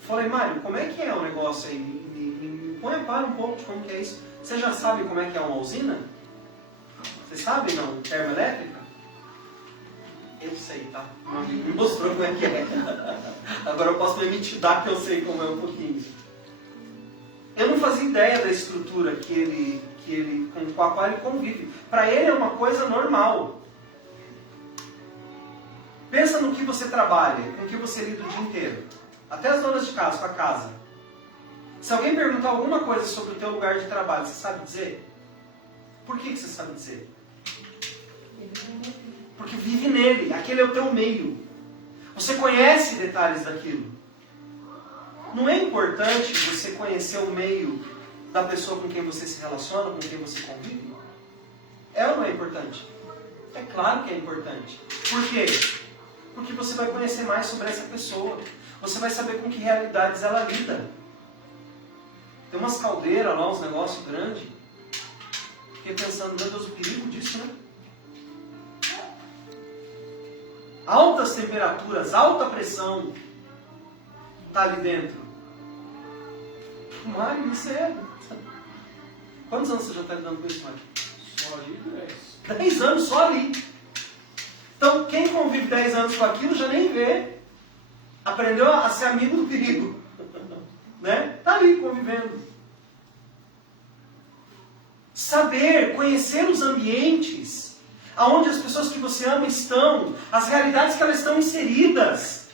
Falei, Mário, como é que é o negócio aí? Me põe a par um pouco de como que é isso. Você já sabe como é que é uma usina? Você sabe, não? Termoelétrica? Eu sei, tá? Meu amigo me mostrou como é que é. Agora eu posso me mitidar que eu sei como é um pouquinho. Eu não fazia ideia da estrutura com a qual ele convive. Para ele é uma coisa normal. Pensa no que você trabalha, com o que você lida o dia inteiro. Até as donas de casa, com a casa. Se alguém perguntar alguma coisa sobre o teu lugar de trabalho, você sabe dizer? Por que você sabe dizer? Porque vive nele. Aquele é o teu meio. Você conhece detalhes daquilo. Não é importante você conhecer o meio da pessoa com quem você se relaciona, com quem você convive? É ou não é importante? É claro que é importante. Por quê? Porque você vai conhecer mais sobre essa pessoa. Você vai saber com que realidades ela lida. Tem umas caldeiras lá, uns negócios grandes. Fiquei pensando, meu Deus, o perigo disso, né? Altas temperaturas, alta pressão está ali dentro. Mário, isso é... Quantos anos você já está lidando com isso, Mário? Só ali 10. 10 anos só ali. Então, quem convive 10 anos com aquilo já nem vê. Aprendeu a ser amigo do perigo. Né? Está ali convivendo. Saber, conhecer os ambientes aonde as pessoas que você ama estão, as realidades que elas estão inseridas,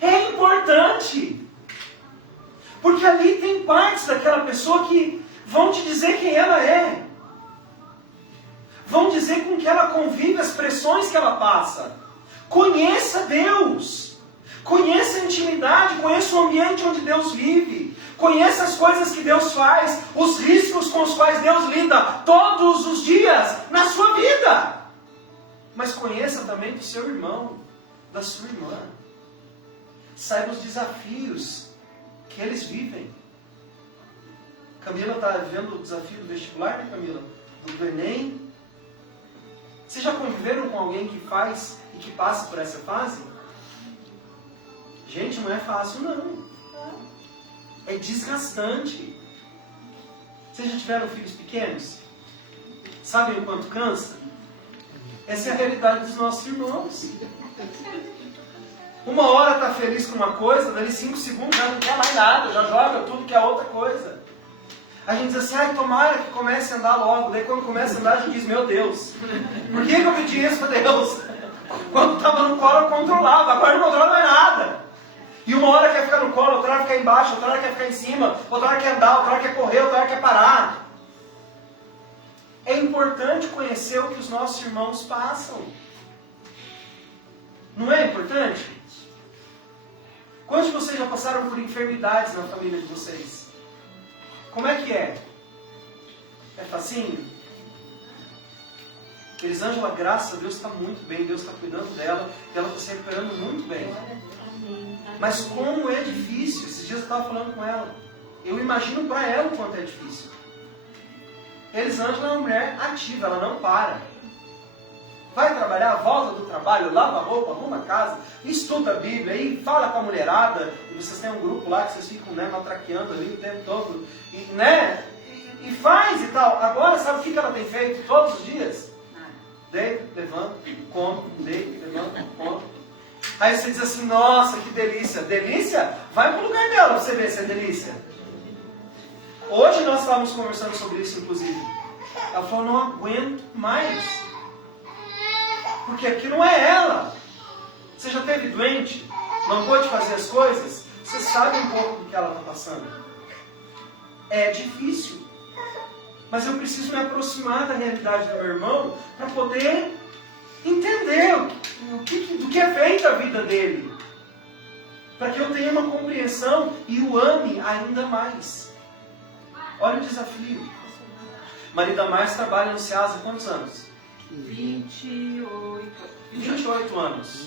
é importante. Porque ali tem partes daquela pessoa que vão te dizer quem ela é. Vão dizer com que ela convive, as pressões que ela passa. Conheça Deus. Conheça a intimidade, conheça o ambiente onde Deus vive. Conheça as coisas que Deus faz, os riscos com os quais Deus lida todos os dias na sua vida. Mas conheça também do seu irmão, da sua irmã. Saiba os desafios que eles vivem. Camila está vivendo o desafio do vestibular, né, Camila? Do Enem. Vocês já conviveram com alguém que faz e que passa por essa fase? Gente, não é fácil, não. É desgastante. Vocês já tiveram filhos pequenos? Sabem o quanto cansa? Essa é a realidade dos nossos irmãos. Uma hora está feliz com uma coisa, dali 5 segundos já não quer mais nada, já joga tudo que é outra coisa. A gente diz assim, ai, tomara que comece a andar logo. Daí quando começa a andar, a gente diz, meu Deus, por que eu pedi isso para Deus? Quando estava no colo eu controlava, agora não controlo mais nada. E uma hora quer ficar no colo, outra hora ficar embaixo, outra hora quer ficar em cima, outra hora quer andar, outra hora quer correr, outra hora quer parar. É importante conhecer o que os nossos irmãos passam. Não é importante? Quantos de vocês já passaram por enfermidades na família de vocês? Como é que é? É facinho? Elisângela, graças a Deus, está muito bem. Deus está cuidando dela. E ela está se recuperando muito bem. Mas como é difícil. Esses dias eu estava falando com ela. Eu imagino para ela o quanto é difícil. Elisângela é uma mulher ativa. Ela não para. Vai trabalhar, volta do trabalho, lava a roupa, arruma a casa, estuda a Bíblia, aí fala com a mulherada, e vocês têm um grupo lá que vocês ficam, né, matraqueando ali o tempo todo, e, né, e faz e tal. Agora, sabe o que ela tem feito todos os dias? Deita, levanta, come, deita, levanta, come. Aí você diz assim, nossa, que delícia. Delícia? Vai pro lugar dela pra você ver se é delícia. Hoje nós estávamos conversando sobre isso, inclusive. Ela falou, não aguento mais. Porque aqui não é ela. Você já esteve doente? Não pôde fazer as coisas? Você sabe um pouco do que ela está passando. É difícil. Mas eu preciso me aproximar da realidade do meu irmão para poder entender do que é feita a vida dele. Para que eu tenha uma compreensão e o ame ainda mais. Olha o desafio. Marida Mais trabalha no SEAS há quantos anos? 28 anos.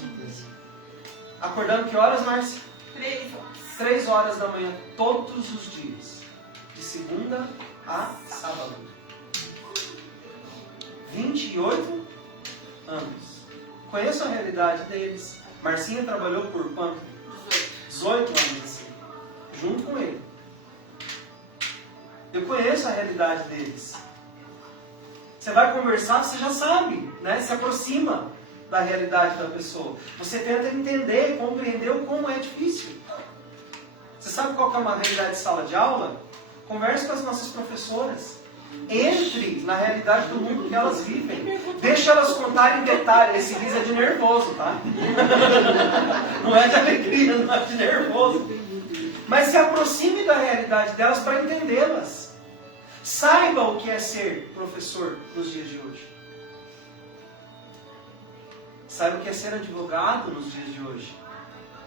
Acordando que horas, Márcia? 3 horas. 3 horas da manhã, todos os dias. De segunda a sábado. 28 anos. Conheço a realidade deles. Marcinha trabalhou por quanto? 18 anos assim. Junto com ele. Eu conheço a realidade deles. Você vai conversar, você já sabe, né? Se aproxima da realidade da pessoa. Você tenta entender, compreender o como é difícil. Você sabe qual que é uma realidade de sala de aula? Converse com as nossas professoras. Entre na realidade do mundo que elas vivem. Deixa elas contarem em detalhe. Esse riso é de nervoso, tá? Não é de alegria, não é de nervoso. Mas se aproxime da realidade delas para entendê-las. Saiba o que é ser professor nos dias de hoje. Saiba o que é ser advogado nos dias de hoje.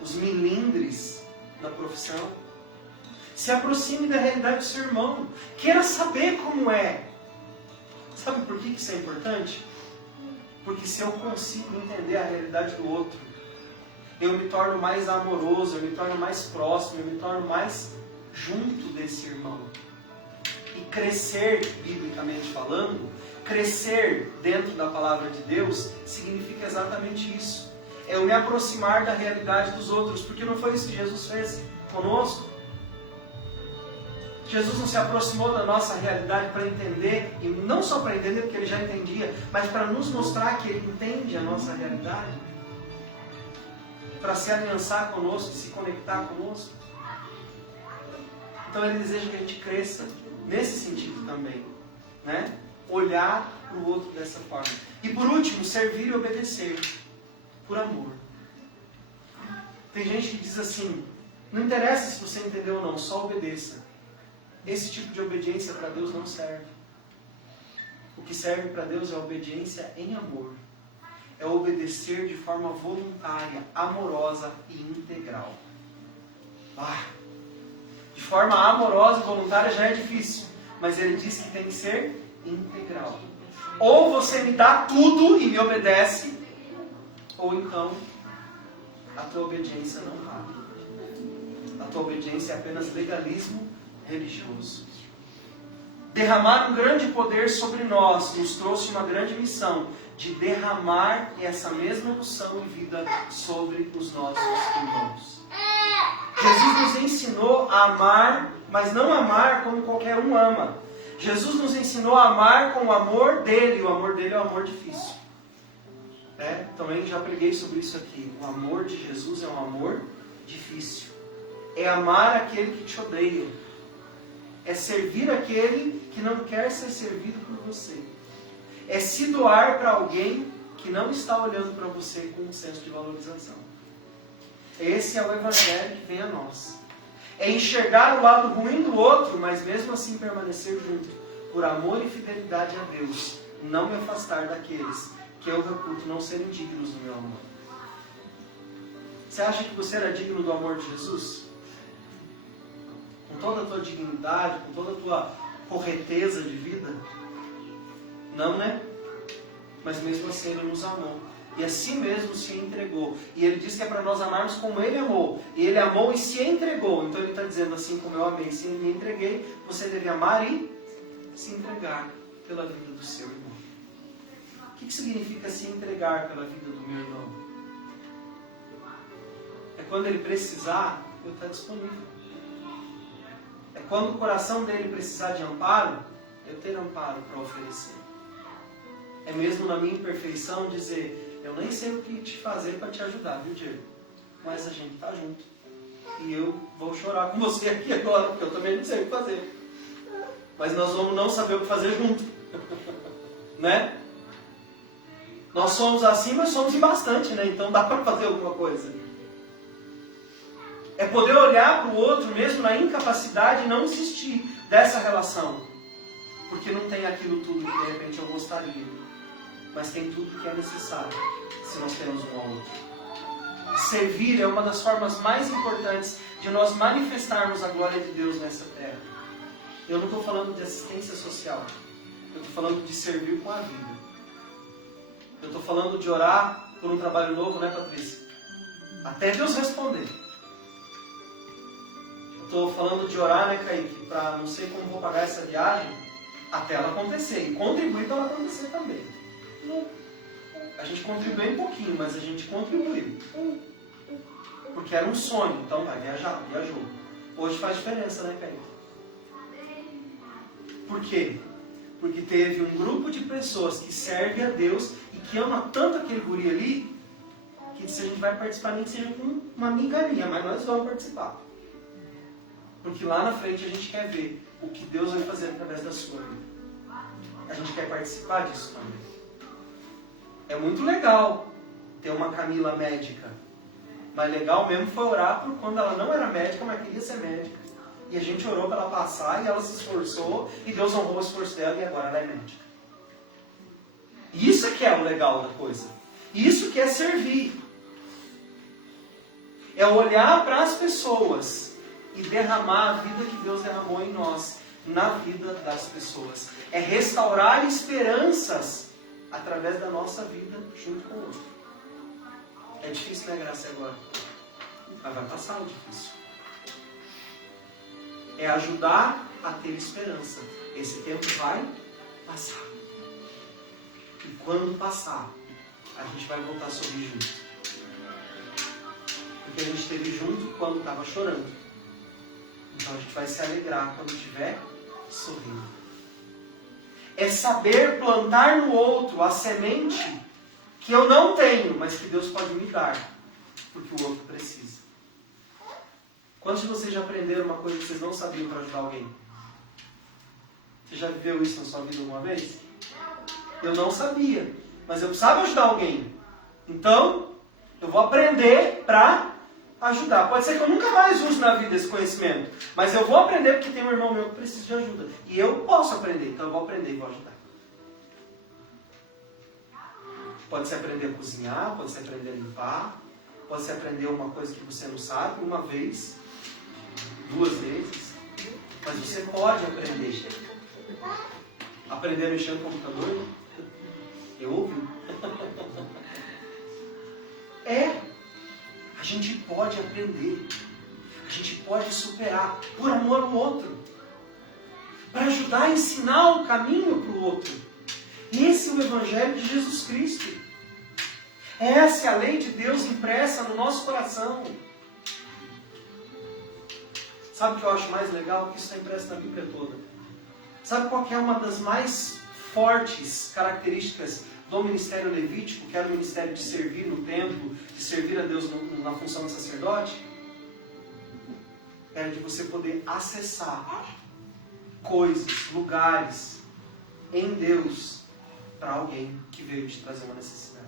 Os milindres da profissão. Se aproxime da realidade do seu irmão. Queira saber como é. Sabe por que isso é importante? Porque se eu consigo entender a realidade do outro, eu me torno mais amoroso, eu me torno mais próximo, eu me torno mais junto desse irmão. E crescer, biblicamente falando, crescer dentro da palavra de Deus, significa exatamente isso. É eu me aproximar da realidade dos outros, porque não foi isso que Jesus fez conosco. Jesus não se aproximou da nossa realidade para entender, e não só para entender porque ele já entendia, mas para nos mostrar que ele entende a nossa realidade, para se aliançar conosco e se conectar conosco. Então ele deseja que a gente cresça nesse sentido também, né? Olhar para o outro dessa forma. E por último, servir e obedecer, por amor. Tem gente que diz assim, não interessa se você entendeu ou não, só obedeça. Esse tipo de obediência para Deus não serve. O que serve para Deus é a obediência em amor. É obedecer de forma voluntária, amorosa e integral. De forma amorosa e voluntária já é difícil, mas ele diz que tem que ser integral. Ou você me dá tudo e me obedece, ou então a tua obediência não vale. A tua obediência é apenas legalismo religioso. Derramar um grande poder sobre nós nos trouxe uma grande missão de derramar essa mesma unção e vida sobre os nossos irmãos. Jesus nos ensinou a amar, mas não amar como qualquer um ama. Jesus nos ensinou a amar com o amor dele, e o amor dele é um amor difícil. Também já preguei sobre isso aqui. O amor de Jesus é um amor difícil. É amar aquele que te odeia. É servir aquele que não quer ser servido por você. É se doar para alguém que não está olhando para você com um senso de valorização. Esse é o Evangelho que vem a nós. É enxergar o lado ruim do outro, mas mesmo assim permanecer junto, por amor e fidelidade a Deus. Não me afastar daqueles que eu reputo não serem dignos do meu amor. Você acha que você era digno do amor de Jesus? Com toda a tua dignidade, com toda a tua correteza de vida? Não, né? Mas mesmo assim Ele nos amou. E assim mesmo se entregou. E Ele diz que é para nós amarmos como Ele amou. E Ele amou e se entregou. Então Ele está dizendo assim, como eu amei, se me entreguei, você deve amar e se entregar pela vida do seu irmão. O que significa se entregar pela vida do meu irmão? É quando ele precisar, eu estar disponível. É quando o coração dele precisar de amparo, eu ter amparo para oferecer. É mesmo na minha imperfeição dizer, eu nem sei o que te fazer para te ajudar, viu, Diego? Mas a gente está junto. E eu vou chorar com você aqui agora, porque eu também não sei o que fazer. Mas nós vamos não saber o que fazer junto. Né? Nós somos assim, mas somos em bastante, né? Então dá para fazer alguma coisa. É poder olhar para o outro mesmo na incapacidade e não desistir dessa relação. Porque não tem aquilo tudo que de repente eu gostaria. Mas tem tudo que é necessário se nós temos um ao outro. Servir é uma das formas mais importantes de nós manifestarmos a glória de Deus nessa terra. Eu não estou falando de assistência social. Eu estou falando de servir com a vida. Eu estou falando de orar por um trabalho novo, né, Patrícia? Até Deus responder. Eu estou falando de orar, né, Kaique? Para não sei como vou pagar essa viagem, até ela acontecer. E contribuir para ela acontecer também. A gente contribui um pouquinho, mas a gente contribui. Porque era um sonho, então vai viajar, viajou. Hoje faz diferença, né, Kaique? Por quê? Porque teve um grupo de pessoas que serve a Deus e que ama tanto aquele guri ali, que se a gente vai participar, nem que seja com uma migalhinha, mas nós vamos participar. Porque lá na frente a gente quer ver o que Deus vai fazer através da sua vida. A gente quer participar disso também. É muito legal ter uma Camila médica. Mas legal mesmo foi orar por quando ela não era médica, mas queria ser médica. E a gente orou para ela passar e ela se esforçou e Deus honrou o esforço dela e agora ela é médica. Isso é que é o legal da coisa. Isso que é servir. É olhar para as pessoas e derramar a vida que Deus derramou em nós, na vida das pessoas. É restaurar esperanças através da nossa vida junto com o outro. É difícil, né, Graça, agora? Mas vai passar o difícil. É ajudar a ter esperança. Esse tempo vai passar. E quando passar, a gente vai voltar a sorrir junto. Porque a gente esteve junto quando estava chorando. Então a gente vai se alegrar quando estiver sorrindo. É saber plantar no outro a semente que eu não tenho, mas que Deus pode me dar, porque o outro precisa. Quantos de vocês já aprenderam uma coisa que vocês não sabiam para ajudar alguém? Você já viveu isso na sua vida alguma vez? Eu não sabia, mas eu precisava ajudar alguém. Então, eu vou aprender para ajudar. Pode ser que eu nunca mais use na vida esse conhecimento, mas eu vou aprender porque tem um irmão meu que precisa de ajuda. E eu posso aprender, então eu vou aprender e vou ajudar. Pode ser aprender a cozinhar, pode ser aprender a limpar, pode ser aprender uma coisa que você não sabe, uma vez, 2 vezes, mas você pode aprender. Aprender a mexer no computador? Eu ouvi. A gente pode aprender. A gente pode superar por amor ao outro. Para ajudar a ensinar o caminho para o outro. Esse é o Evangelho de Jesus Cristo. Essa é a lei de Deus impressa no nosso coração. Sabe o que eu acho mais legal? Que isso está impresso na Bíblia toda. Sabe qual que é uma das mais fortes características do ministério levítico, que era o ministério de servir no templo, de servir a Deus na função de sacerdote? Era de você poder acessar coisas, lugares em Deus para alguém que veio te trazer uma necessidade.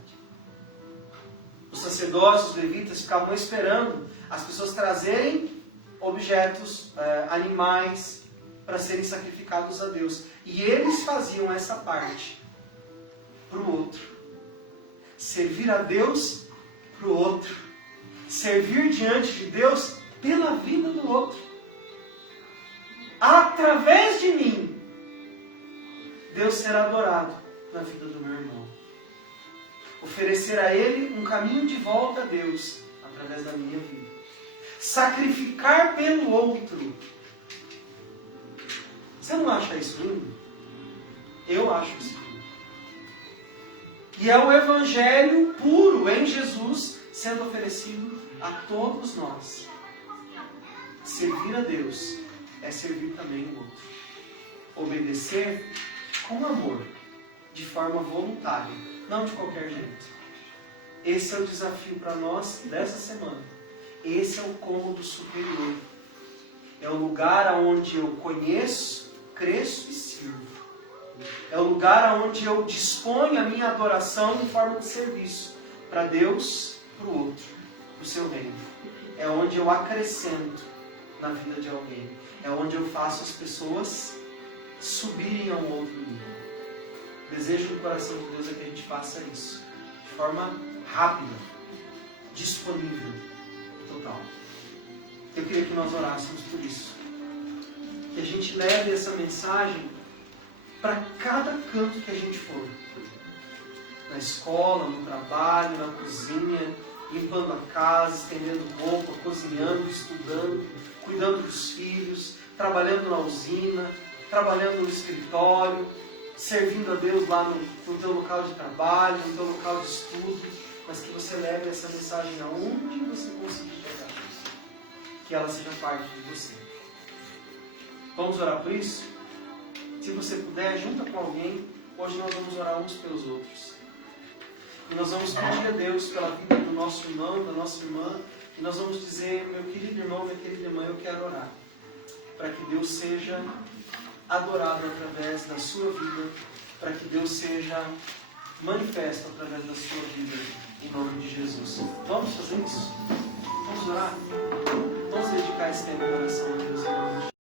Os sacerdotes, os levitas ficavam esperando as pessoas trazerem objetos, animais, para serem sacrificados a Deus. E eles faziam essa parte para o outro. Servir a Deus para o outro. Servir diante de Deus pela vida do outro. Através de mim, Deus será adorado na vida do meu irmão. Oferecer a Ele um caminho de volta a Deus através da minha vida. Sacrificar pelo outro. Você não acha isso lindo? Eu acho isso lindo. E é o Evangelho puro em Jesus sendo oferecido a todos nós. Servir a Deus é servir também o outro. Obedecer com amor, de forma voluntária, não de qualquer jeito. Esse é o desafio para nós dessa semana. Esse é o cômodo superior. É o lugar onde eu conheço, cresço e sirvo. É o lugar onde eu disponho a minha adoração em forma de serviço para Deus, para o outro, para o seu reino. É onde eu acrescento na vida de alguém. É onde eu faço as pessoas subirem a um outro nível. O desejo do coração de Deus é que a gente faça isso de forma rápida, disponível, total. Eu queria que nós orássemos por isso. Que a gente leve essa mensagem para cada canto que a gente for. Na escola, no trabalho, na cozinha, limpando a casa, estendendo roupa, cozinhando, estudando, cuidando dos filhos, trabalhando na usina, trabalhando no escritório, servindo a Deus lá no teu local de trabalho, no teu local de estudo, mas que você leve essa mensagem aonde você conseguir chegar. Que ela seja parte de você. Vamos orar por isso? Se você puder, junta com alguém. Hoje nós vamos orar uns pelos outros. E nós vamos pedir a Deus pela vida do nosso irmão, da nossa irmã. E nós vamos dizer, meu querido irmão, minha querida irmã, eu quero orar. Para que Deus seja adorado através da sua vida. Para que Deus seja manifesto através da sua vida. Em nome de Jesus. Vamos fazer isso? Vamos orar? Vamos dedicar esse tempo de oração a Deus em nome de Jesus.